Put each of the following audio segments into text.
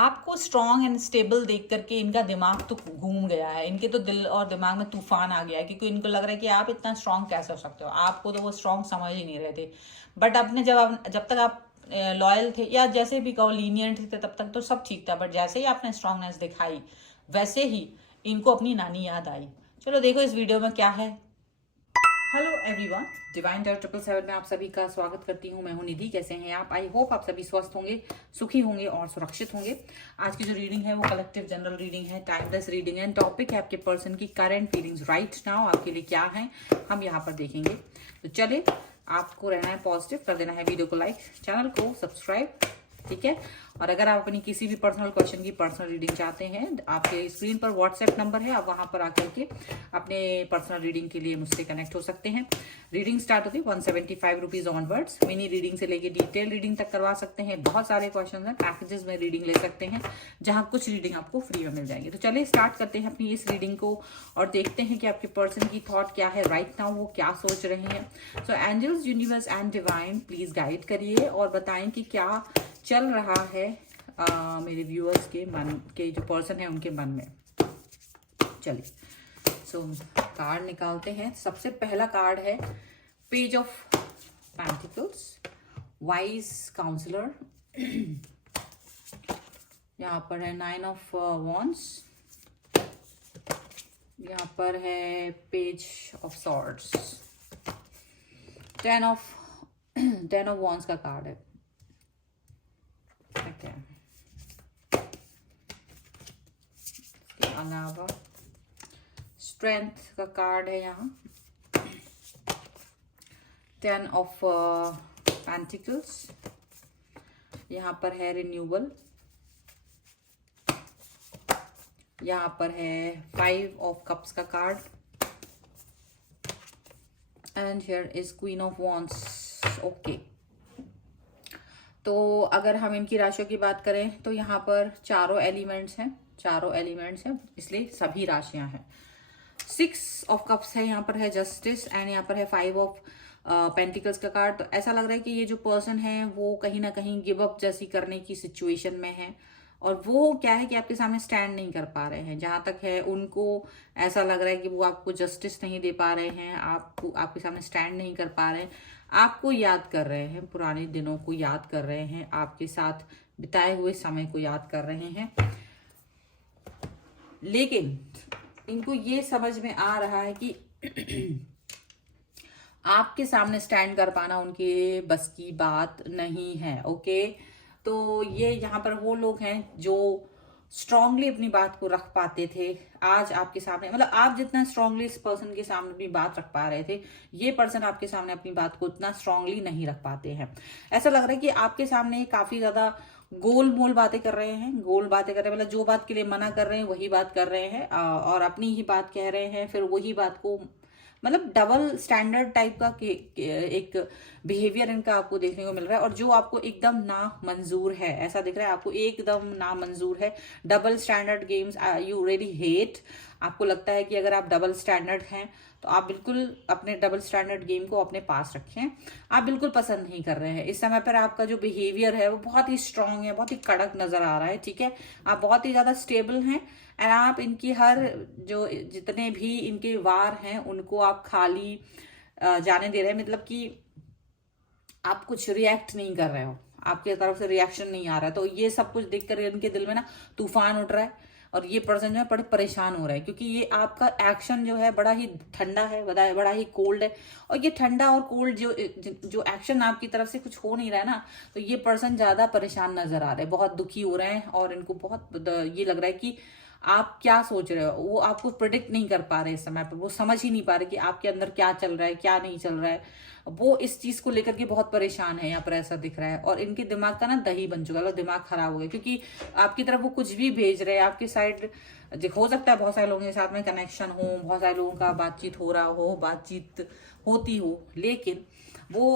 आपको strong and stable देख करके इनका दिमाग तो घूम गया है, इनके तो दिल और दिमाग में तूफान आ गया है, क्योंकि इनको लग रहा है कि आप इतना स्ट्रॉन्ग कैसे हो सकते हो। आपको तो वो स्ट्रॉन्ग समझ ही नहीं रहे थे। बट अपने जब तक आप लॉयल थे या जैसे भी कहो लीनियंट थे, तब तक तो सब ठीक था। बट जैसे ही आपने स्ट्रांगनेस दिखाई, वैसे ही इनको अपनी नानी याद आई। चलो देखो इस वीडियो में क्या है। हेलो एवरीवन, डिवाइन टावर 777 में आप सभी का स्वागत करती हूँ। मैं हूँ निधि। कैसे हैं आप? आई होप आप सभी स्वस्थ होंगे, सुखी होंगे और सुरक्षित होंगे। आज की जो रीडिंग है वो कलेक्टिव जनरल रीडिंग है, टाइमलेस रीडिंग है। टॉपिक है आपके पर्सन की करंट फीलिंग्स राइट नाउ आपके लिए क्या है, हम यहाँ पर देखेंगे। तो चले, आपको रहना है पॉजिटिव, कर देना है वीडियो को लाइक, चैनल को सब्सक्राइब, ठीक है। और अगर आप अपनी किसी भी पर्सनल क्वेश्चन की पर्सनल रीडिंग चाहते हैं, आपके स्क्रीन पर व्हाट्सएप नंबर है, आप वहां पर आकर के अपने पर्सनल रीडिंग के लिए मुझसे कनेक्ट हो सकते हैं। रीडिंग स्टार्ट होती है 175 रुपीज ऑनवर्ड्स। मिनी रीडिंग से लेके डिटेल रीडिंग तक करवा सकते हैं। बहुत सारे क्वेश्चन हैं, पैकेजेस में रीडिंग ले सकते हैं, जहां कुछ रीडिंग आपको फ्री में मिल जाएंगे। तो चलिए स्टार्ट करते हैं अपनी इस रीडिंग को और देखते हैं कि आपके पर्सन की थॉट क्या है राइट नाउ, वो क्या सोच रहे हैं। So angels, universe and divine please guide करिए और बताएं कि क्या चल रहा है मेरे व्यूअर्स के मन के, जो पर्सन है उनके मन में। चलिए सो कार्ड निकालते हैं। सबसे पहला कार्ड है page of pentacles, wise counsellor. यहाँ पर है 9 ऑफ वॉन्ड्स, यहाँ पर है page of swords, 10 of wands का कार्ड है। अलावा स्ट्रेंथ का कार्ड है यहाँ, 10 ऑफ पेंटिकल्स, यहाँ पर है रिन्यूअल, यहाँ पर है 5 ऑफ कप्स का card and here is queen of wands. Okay, तो अगर हम इनकी राशियों की बात करें तो यहाँ पर चारों एलिमेंट्स हैं, इसलिए सभी राशियां हैं। 6 ऑफ कप्स है, यहाँ पर है जस्टिस एंड यहाँ पर है 5 ऑफ पेंटिकल्स का कार्ड। तो ऐसा लग रहा है कि ये जो पर्सन है वो कहीं ना कहीं गिव अप जैसी करने की सिचुएशन में है, और वो क्या है कि आपके सामने स्टैंड नहीं कर पा रहे हैं। जहां तक है उनको ऐसा लग रहा है कि वो आपको जस्टिस नहीं दे पा रहे हैं, आपके सामने स्टैंड नहीं कर पा रहे हैं, आपको याद कर रहे हैं, पुराने दिनों को याद कर रहे हैं, आपके साथ बिताए हुए समय को याद कर रहे हैं। लेकिन इनको ये समझ में आ रहा है कि आपके सामने स्टैंड कर पाना उनके बस की बात नहीं है। ओके, तो ये यहाँ पर वो लोग हैं जो स्ट्रांगली अपनी बात को रख पाते थे। आज आपके सामने, मतलब आप जितना स्ट्रांगली इस पर्सन के सामने अपनी बात रख पा रहे थे, ये पर्सन आपके सामने अपनी बात को उतना स्ट्रांगली नहीं रख पाते हैं। ऐसा लग रहा है कि आपके सामने काफी ज्यादा गोल मोल बातें कर रहे हैं, मतलब जो बात के लिए मना कर रहे हैं वही बात कर रहे हैं, और अपनी ही बात कह रहे हैं, फिर वही बात को, मतलब डबल स्टैंडर्ड टाइप का एक बिहेवियर इनका आपको देखने को मिल रहा है। और जो आपको एकदम ना मंजूर है, ऐसा दिख रहा है आपको एकदम ना मंजूर है। Double standard games you really hate. आपको लगता है कि अगर आप डबल स्टैंडर्ड हैं तो आप बिल्कुल अपने डबल स्टैंडर्ड गेम को अपने पास रखें। आप बिल्कुल पसंद नहीं कर रहे हैं। इस समय पर आपका जो बिहेवियर है वो बहुत ही स्ट्रांग है, बहुत ही कड़क नजर आ रहा है, ठीक है। आप बहुत ही ज्यादा स्टेबल हैं एंड आप इनकी जितने भी इनके वार हैं उनको आप खाली जाने दे रहे हैं। मतलब कि आप कुछ रिएक्ट नहीं कर रहे हो, आपकी तरफ से रिएक्शन नहीं आ रहा है। तो ये सब कुछ देखकर इनके दिल में ना तूफान उठ रहा है और ये पर्सन जो है बड़े परेशान हो रहे हैं, क्योंकि ये आपका एक्शन जो है बड़ा ही ठंडा है, बड़ा ही कोल्ड है। और ये ठंडा और कोल्ड जो एक्शन आपकी तरफ से कुछ हो नहीं रहा है ना, तो ये पर्सन ज्यादा परेशान नजर आ रहे हैं, बहुत दुखी हो रहे हैं। और इनको बहुत ये लग रहा है कि आप क्या सोच रहे हो वो आपको प्रिडिक्ट नहीं कर पा रहे इस समय पर। वो समझ ही नहीं पा रहे कि आपके अंदर क्या चल रहा है, क्या नहीं चल रहा है। वो इस चीज को लेकर के बहुत परेशान है, यहाँ पर ऐसा दिख रहा है। और इनके दिमाग का ना दही बन चुका है, दिमाग खराब हो गया, क्योंकि आपकी तरफ वो कुछ भी भेज रहे हैं। आपकी साइड हो सकता है बहुत सारे लोगों के साथ में कनेक्शन हो, बहुत सारे लोगों का बातचीत हो रहा हो, बातचीत होती हो, लेकिन वो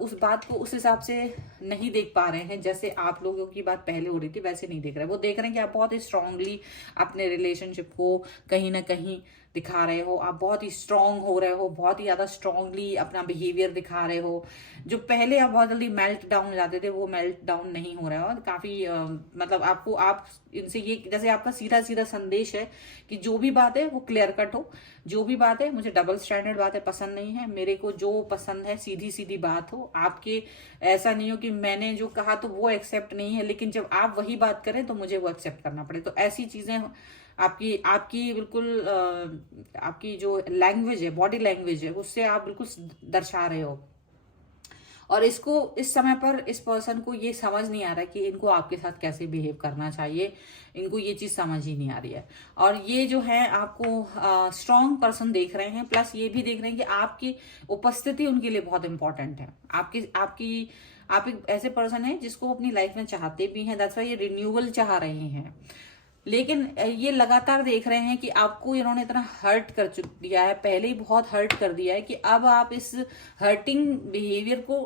उस बात को उस हिसाब से नहीं देख पा रहे हैं। जैसे आप लोगों की बात पहले हो रही थी वैसे नहीं देख रहे। वो देख रहे हैं कि आप बहुत ही स्ट्रांगली अपने रिलेशनशिप को कहीं ना कहीं दिखा रहे हो, आप बहुत ही स्ट्रांग हो रहे हो, बहुत ही ज्यादा स्ट्रांगली अपना बिहेवियर दिखा रहे हो। जो पहले आप बहुत जल्दी मेल्ट डाउन हो जाते थे, वो मेल्ट डाउन नहीं हो रहे हो। काफी मतलब आपको, आप इनसे ये, जैसे आपका सीधा सीधा संदेश है कि जो भी बात है वो क्लियर कट हो, जो भी बात है, मुझे डबल स्टैंडर्ड बातें पसंद नहीं है, मेरे को जो पसंद है सीधी सीधी बात हो आपके। ऐसा नहीं हो कि मैंने जो कहा तो वो एक्सेप्ट नहीं है, लेकिन जब आप वही बात करें तो मुझे वो एक्सेप्ट करना पड़े। तो ऐसी चीजें आपकी आपकी बिल्कुल आपकी जो लैंग्वेज है, बॉडी लैंग्वेज है, उससे आप बिल्कुल दर्शा रहे हो। और इसको इस समय पर इस पर्सन को ये समझ नहीं आ रहा है कि इनको आपके साथ कैसे बिहेव करना चाहिए, इनको ये चीज समझ ही नहीं आ रही है। और ये जो है आपको स्ट्रॉन्ग पर्सन देख रहे हैं, प्लस ये भी देख रहे हैं कि आपकी उपस्थिति उनके लिए बहुत इंपॉर्टेंट है। आपकी आपकी आप एक ऐसे पर्सन है जिसको अपनी लाइफ में चाहते भी हैं, दैट्स व्हाई ये रिन्यूअल चाह रहे हैं। लेकिन ये लगातार देख रहे हैं कि आपको इन्होंने इतना हर्ट कर दिया है, पहले ही बहुत हर्ट कर दिया है, कि अब आप इस हर्टिंग बिहेवियर को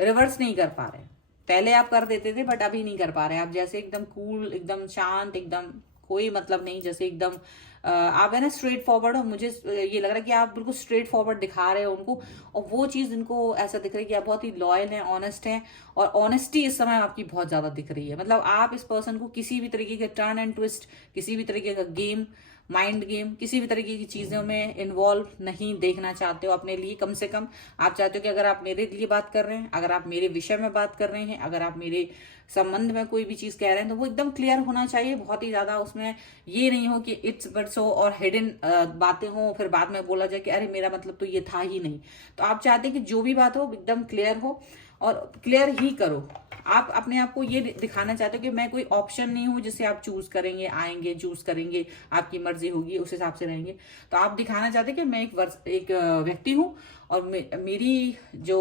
रिवर्स नहीं कर पा रहे। पहले आप कर देते थे बट अभी नहीं कर पा रहे। आप जैसे एकदम कूल, एकदम शांत, एकदम कोई मतलब नहीं, जैसे एकदम आप है ना स्ट्रेट फॉरवर्ड हो। मुझे ये लग रहा है कि आप बिल्कुल स्ट्रेट फॉरवर्ड दिखा रहे हो उनको, और वो चीज इनको ऐसा दिख रहा है कि आप बहुत ही लॉयल हैं, ऑनेस्ट हैं। और ऑनेस्टी इस समय आपकी बहुत ज्यादा दिख रही है। मतलब आप इस पर्सन को किसी भी तरीके के टर्न एंड ट्विस्ट, किसी भी तरीके का गेम, माइंड गेम, किसी भी तरीके की चीजों में इन्वॉल्व नहीं देखना चाहते हो अपने लिए। कम से कम आप चाहते हो कि अगर आप मेरे लिए बात कर रहे हैं, अगर आप मेरे विषय में बात कर रहे हैं, अगर आप मेरे संबंध में कोई भी चीज कह रहे हैं, तो वो एकदम क्लियर होना चाहिए। बहुत ही ज्यादा उसमें ये नहीं हो कि इट्स बट सो और हिडन बातें हो, फिर बाद में बोला जाए कि अरे मेरा मतलब तो ये था ही नहीं। तो आप चाहते हैं कि जो भी बात हो एकदम क्लियर हो, और क्लियर ही करो। आप अपने आप को ये दिखाना चाहते हो कि मैं कोई ऑप्शन नहीं हूं जिसे आप चूज करेंगे, आएंगे, चूज करेंगे, आपकी मर्जी होगी, उस हिसाब से रहेंगे। तो आप दिखाना चाहते हैं कि मैं एक व्यक्ति हूं, और मेरी जो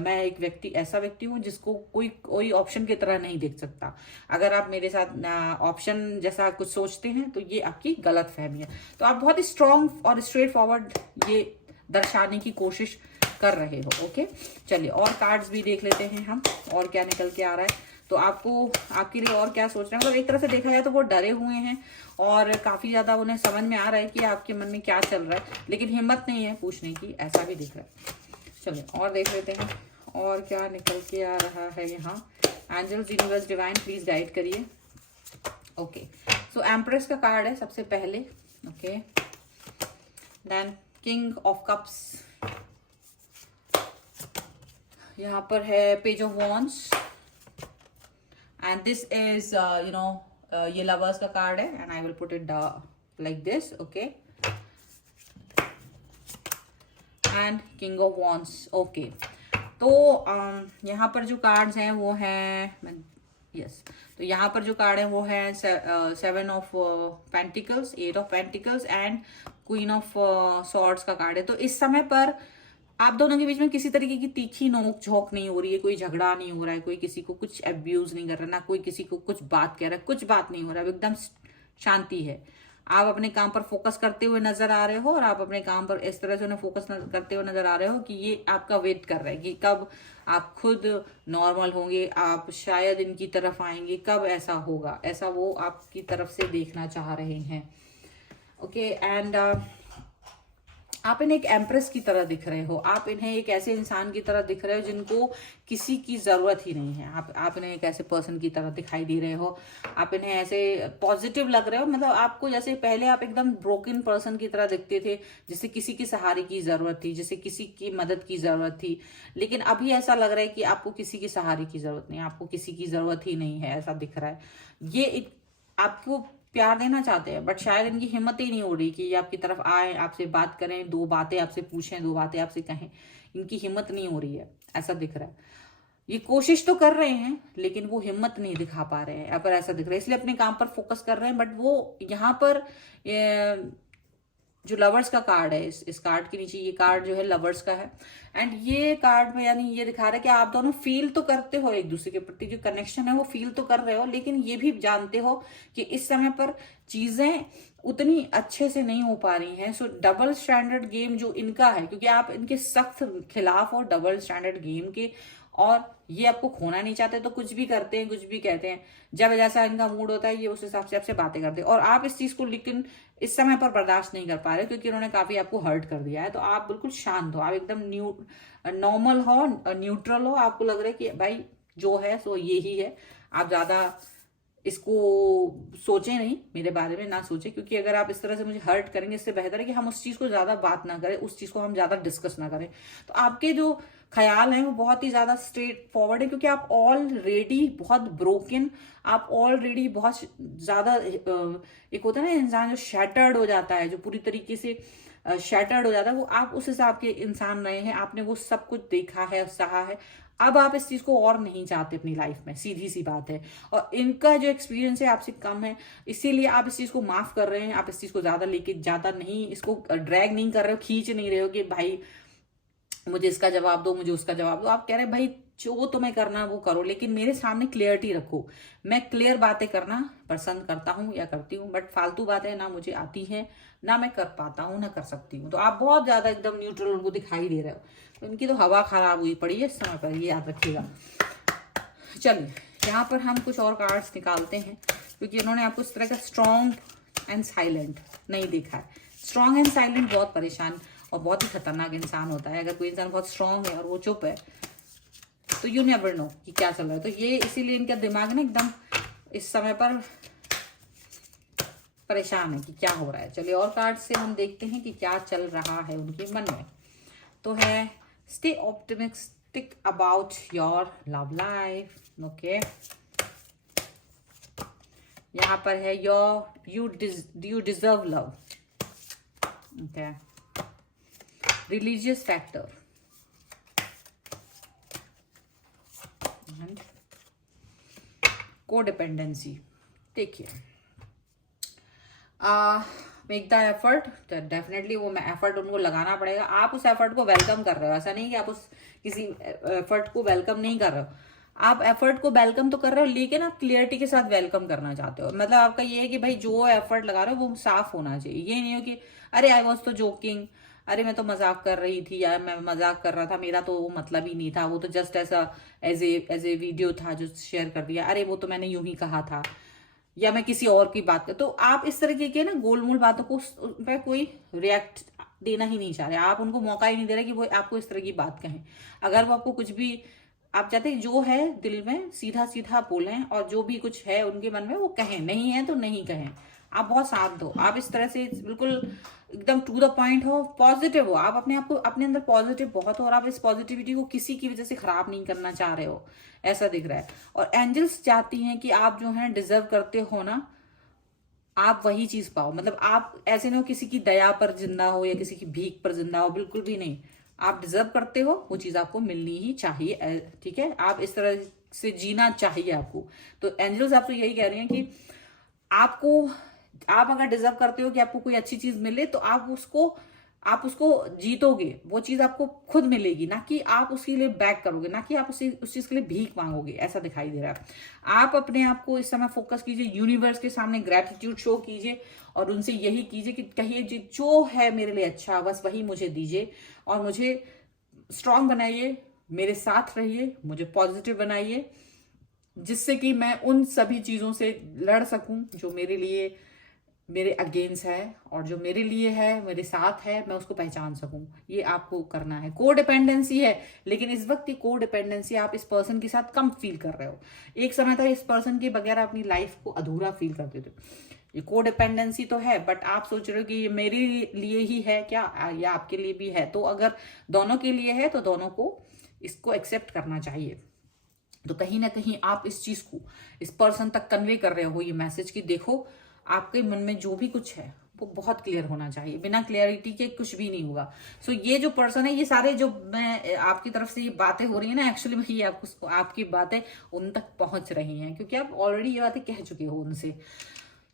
मैं एक व्यक्ति, ऐसा व्यक्ति हूं जिसको कोई कोई ऑप्शन की तरह नहीं देख सकता। अगर आप मेरे साथ ऑप्शन जैसा कुछ सोचते हैं तो ये आपकी गलत फहमी है। तो आप बहुत ही स्ट्रांग और स्ट्रेट फॉरवर्ड ये दर्शाने की कोशिश कर रहे हो। ओके, चलिए और कार्ड्स भी देख लेते हैं हम, और क्या निकल के आ रहा है। तो आपको, आपके लिए और क्या सोच रहे हैं। मतलब एक तरह से देखा जाए तो वो डरे हुए हैं, और काफी ज्यादा उन्हें समझ में आ रहा है कि आपके मन में क्या चल रहा है, लेकिन हिम्मत नहीं है पूछने की, ऐसा भी दिख रहा है। चलिए और देख लेते हैं और क्या निकल के आ रहा है यहाँ। Angels, universe, divine please guide करिए। ओके, सो एम्प्रेस का कार्ड है सबसे पहले। Okay, then king of cups, यहाँ पर है page of wands, and this is ये लवर्स का कार्ड है, and I will put it like this. Okay, and king of wands. Okay, तो यहाँ पर जो कार्ड्स हैं वो हैं, यस, तो यहाँ पर जो कार्ड है वो है 7 of pentacles, 8 of pentacles and queen of swords का कार्ड है। तो इस समय पर आप दोनों के बीच में किसी तरीके की तीखी नोक झोंक नहीं हो रही है, कोई झगड़ा नहीं हो रहा है, कोई किसी को कुछ अब्यूज नहीं कर रहा, ना कोई किसी को कुछ बात कह रहा है, कुछ बात नहीं हो रहा है, एकदम शांति है। आप अपने काम पर फोकस करते हुए नजर आ रहे हो, और आप अपने काम पर इस तरह से उन्हें फोकस करते हुए नजर आ रहे हो कि ये आपका वेट कर रहे हैं कि कब आप खुद नॉर्मल होंगे, आप शायद इनकी तरफ आएंगे, कब ऐसा होगा, ऐसा वो आपकी तरफ से देखना चाह रहे हैं। ओके, एंड आप इन्हें एक एम्प्रेस की तरह दिख रहे हो, आप इन्हें एक ऐसे इंसान की तरह दिख रहे हो जिनको किसी की जरूरत ही नहीं है। आप इन्हें एक ऐसे पर्सन की तरह दिखाई दे रहे हो, आप इन्हें ऐसे पॉजिटिव लग रहे हो। मतलब आपको जैसे पहले आप एकदम ब्रोकन पर्सन की तरह दिखते थे, जिसे किसी के सहारे की जरूरत थी, जिसे किसी की मदद की जरूरत थी, लेकिन अभी ऐसा लग रहा है कि आपको किसी के सहारे की जरूरत नहीं, आपको किसी की जरूरत ही नहीं है, ऐसा दिख रहा है। ये आपको प्यार देना चाहते हैं, बट शायद इनकी हिम्मत ही नहीं हो रही कि ये आपकी तरफ आए, आपसे बात करें, दो बातें आपसे पूछें, दो बातें आपसे कहें। इनकी हिम्मत नहीं हो रही है, ऐसा दिख रहा है। ये कोशिश तो कर रहे हैं लेकिन वो हिम्मत नहीं दिखा पा रहे हैं, पर ऐसा दिख रहा है, इसलिए अपने काम पर फोकस कर रहे हैं। बट वो यहाँ पर जो लवर्स का कार्ड है, इस कार्ड के नीचे ये कार्ड जो है लवर्स का है, एंड ये कार्ड में यानी ये दिखा रहा है कि आप दोनों फील तो करते हो एक दूसरे के प्रति, जो कनेक्शन है वो फील तो कर रहे हो, लेकिन ये भी जानते हो कि इस समय पर चीजें उतनी अच्छे से नहीं हो पा रही हैं। सो डबल स्टैंडर्ड गेम जो इनका है, क्योंकि आप इनके सख्त खिलाफ हो डबल स्टैंडर्ड गेम के, और ये आपको खोना नहीं चाहते तो कुछ भी करते हैं, कुछ भी कहते हैं, जब जैसा इनका मूड होता है ये उस हिसाब से आपसे बातें करते हैं। और आप इस चीज को लेकिन इस समय पर बर्दाश्त नहीं कर पा रहे क्योंकि उन्होंने काफी आपको हर्ट कर दिया है। तो आप बिल्कुल शांत हो, आप एकदम नॉर्मल हो, न्यूट्रल हो, आपको लग रहा है कि भाई जो है सो यही है। आप ज्यादा इसको सोचें नहीं, मेरे बारे में ना सोचें, क्योंकि अगर आप इस तरह से मुझे हर्ट करेंगे इससे बेहतर है कि हम उस चीज को ज्यादा बात ना करें, उस चीज को हम ज्यादा डिस्कस ना करें। तो आपके जो ख्याल हैं वो बहुत ही ज्यादा स्ट्रेट फॉरवर्ड है, क्योंकि आप ऑलरेडी बहुत ब्रोकन, आप ऑलरेडी बहुत ज्यादा एक होता है ना इंसान जो शैटर्ड हो जाता है, जो पूरी तरीके से शैटर्ड हो जाता है, वो आप उस हिसाब के इंसान रहे हैं। आपने वो सब कुछ देखा है, सहा है। अब आप इस चीज को और नहीं चाहते अपनी लाइफ में, सीधी सी बात है। और इनका जो एक्सपीरियंस है आपसे कम है, इसीलिए आप इस चीज को माफ कर रहे हैं। आप इस चीज को ज्यादा लेके ज्यादा नहीं, इसको ड्रैग नहीं कर रहे हो, खींच नहीं रहे हो कि भाई मुझे इसका जवाब दो, मुझे उसका जवाब दो। आप कह रहे हैं भाई जो तुम्हें करना वो करो, लेकिन मेरे सामने क्लियरिटी रखो। मैं क्लियर बातें करना पसंद करता हूँ या करती हूँ, बट फालतू बातें ना मुझे आती हैं, ना मैं कर पाता हूँ, ना कर सकती हूँ। तो आप बहुत ज्यादा एकदम न्यूट्रल उनको दिखाई दे रहे हो, तो इनकी तो हवा खराब हुई पड़ी है इस समय पर, ये याद रखिएगा। चलिए यहाँ पर हम कुछ और कार्ड्स निकालते हैं, क्योंकि उन्होंने आपको इस तरह का स्ट्रॉन्ग एंड साइलेंट नहीं देखा है। स्ट्रॉन्ग एंड साइलेंट बहुत परेशान और बहुत ही खतरनाक इंसान होता है। अगर कोई इंसान बहुत स्ट्रांग है और वो चुप है तो यू नेवर नो कि क्या चल रहा है। तो ये इसीलिए इनका दिमाग ना एकदम इस समय पर परेशान है कि क्या हो रहा है। चलिए और कार्ड से हम देखते हैं कि क्या चल रहा है उनके मन में। तो है stay optimistic about your love life. Okay, यहाँ पर है you deserve love. Okay, religious factor, codependency. देखिए मेक द एफर्ट, डेफिनेटली वो एफर्ट उनको लगाना पड़ेगा। आप उस एफर्ट को वेलकम कर रहे हो, ऐसा नहीं कि आप उस किसी एफर्ट को वेलकम नहीं कर रहे हो। आप एफर्ट को वेलकम तो कर रहे हो, लेकिन आप क्लियरिटी के साथ वेलकम करना चाहते हो। मतलब आपका ये है कि भाई जो एफर्ट लगा रहे हो वो साफ होना चाहिए। ये नहीं हो कि अरे आई वॉज तो जोकिंग, अरे मैं तो मजाक कर रही थी, या मैं मजाक कर रहा था, मेरा तो वो मतलब ही नहीं था, वो तो जस्ट ऐसा एज ए वीडियो था जो शेयर कर दिया, अरे वो तो मैंने यूं ही कहा था, या मैं किसी और की बात कर। तो आप इस तरीके के ना गोलमोल बातों को पे कोई रिएक्ट देना ही नहीं चाह रहे। आप उनको मौका ही नहीं दे रहे कि वो आपको इस तरह की बात कहें। अगर वो आपको कुछ भी आप चाहते हैं जो है दिल में सीधा सीधा बोलें, और जो भी कुछ है उनके मन में वो कहें, नहीं है तो नहीं कहें। आप बहुत साथ दो, आप इस तरह से बिल्कुल एकदम टू द पॉइंट हो, पॉजिटिव हो। आप अपने आप को अपने अंदर पॉजिटिव बहुत हो, और आप इस पॉजिटिविटी को किसी की वजह से खराब नहीं करना चाह रहे हो, ऐसा दिख रहा है। और एंजल्स चाहती हैं कि आप जो है डिजर्व करते हो ना, आप वही चीज पाओ। मतलब आप ऐसे नहीं हो किसी की दया पर जिंदा हो या किसी की भीख पर जिंदा हो, बिल्कुल भी नहीं। आप डिजर्व करते हो, वो चीज आपको मिलनी ही चाहिए। ठीक है, आप इस तरह से जीना चाहिए आपको। तो एंजल्स आपको यही कह रही हैं कि आपको, आप अगर डिजर्व करते हो कि आपको कोई अच्छी चीज मिले, तो आप उसको जीतोगे, वो चीज आपको खुद मिलेगी, ना कि आप उसके लिए बैक करोगे, ना कि आप उस चीज के लिए भीख मांगोगे, ऐसा दिखाई दे रहा है। आप अपने आप को इस समय फोकस कीजिए, यूनिवर्स के सामने ग्रेटिट्यूड शो कीजिए, और उनसे यही कीजिए कि कहिए जो है मेरे लिए अच्छा, बस वही मुझे दीजिए, और मुझे स्ट्रांग बनाइए, मेरे साथ रहिए, मुझे पॉजिटिव बनाइए, जिससे कि मैं उन सभी चीजों से लड़ सकूं जो मेरे लिए मेरे अगेंस्ट है, और जो मेरे लिए है, मेरे साथ है, मैं उसको पहचान सकूं। ये आपको करना है। को डिपेंडेंसी है, लेकिन इस वक्त को डिपेंडेंसी आप इस पर्सन के साथ कम फील कर रहे हो। एक समय था इस पर्सन के बगैर अपनी लाइफ को अधूरा फील करते थे। ये को डिपेंडेंसी तो है, बट आप सोच रहे हो कि ये मेरे लिए ही है क्या, या आपके लिए भी है। तो अगर दोनों के लिए है तो दोनों को इसको एक्सेप्ट करना चाहिए। तो कहीं ना कहीं आप इस चीज को इस पर्सन तक कन्वे कर रहे हो, ये मैसेज की देखो आपके मन में जो भी कुछ है वो बहुत क्लियर होना चाहिए। बिना क्लियरिटी के कुछ भी नहीं होगा। सो ये जो पर्सन है, ये सारे जो मैं आपकी तरफ से ये बातें हो रही है ना, एक्चुअली में ये आपकी बातें उन तक पहुंच रही हैं, क्योंकि आप ऑलरेडी ये बातें कह चुके हो उनसे।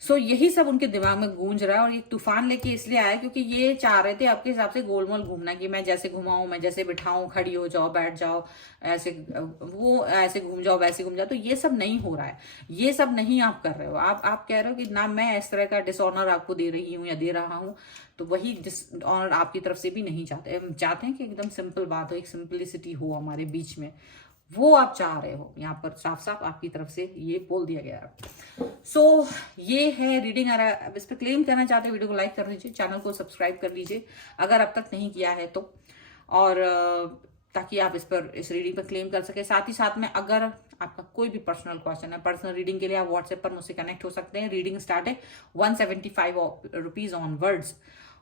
सो यही सब उनके दिमाग में गूंज रहा है। और ये तूफान लेके इसलिए आया क्योंकि ये चाह रहे थे आपके हिसाब से गोलमोल घूमना, कि मैं जैसे घुमाऊं, मैं जैसे बिठाऊं, खड़ी हो जाओ, बैठ जाओ, ऐसे वो ऐसे घूम जाओ, वैसे घूम जाओ। तो ये सब नहीं हो रहा है, ये सब नहीं आप कर रहे हो। आप कह रहे हो कि ना मैं इस तरह का डिसऑनर आपको दे रही हूँ या दे रहा हूँ, तो वही डिसऑनर आपकी तरफ से भी नहीं चाहते हैं कि एकदम सिंपल बात हो, एक सिंपलिसिटी हो हमारे बीच में, वो आप चाह रहे हो, यहाँ पर साफ साफ आपकी तरफ से ये बोल दिया गया है। सो ये है रीडिंग आ रहा है। अब इस पर क्लेम करना चाहते हो वीडियो को लाइक कर लीजिए, चैनल को सब्सक्राइब कर लीजिए अगर अब तक नहीं किया है तो, और ताकि आप इस रीडिंग पर क्लेम कर सके। साथ ही साथ में अगर आपका कोई भी पर्सनल क्वेश्चन है, पर्सनल रीडिंग के लिए आप व्हाट्सएप पर मुझसे कनेक्ट हो सकते हैं। रीडिंग स्टार्ट है 175 रुपीज ऑन वर्ड्स।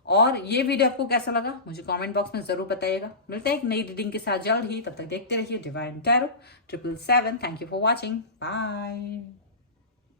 और ये वीडियो आपको कैसा लगा मुझे कमेंट बॉक्स में जरूर बताइएगा। मिलते हैं एक नई रीडिंग के साथ जल्द ही, तब तक देखते रहिए divine tarot 777। Thank you for watching, bye.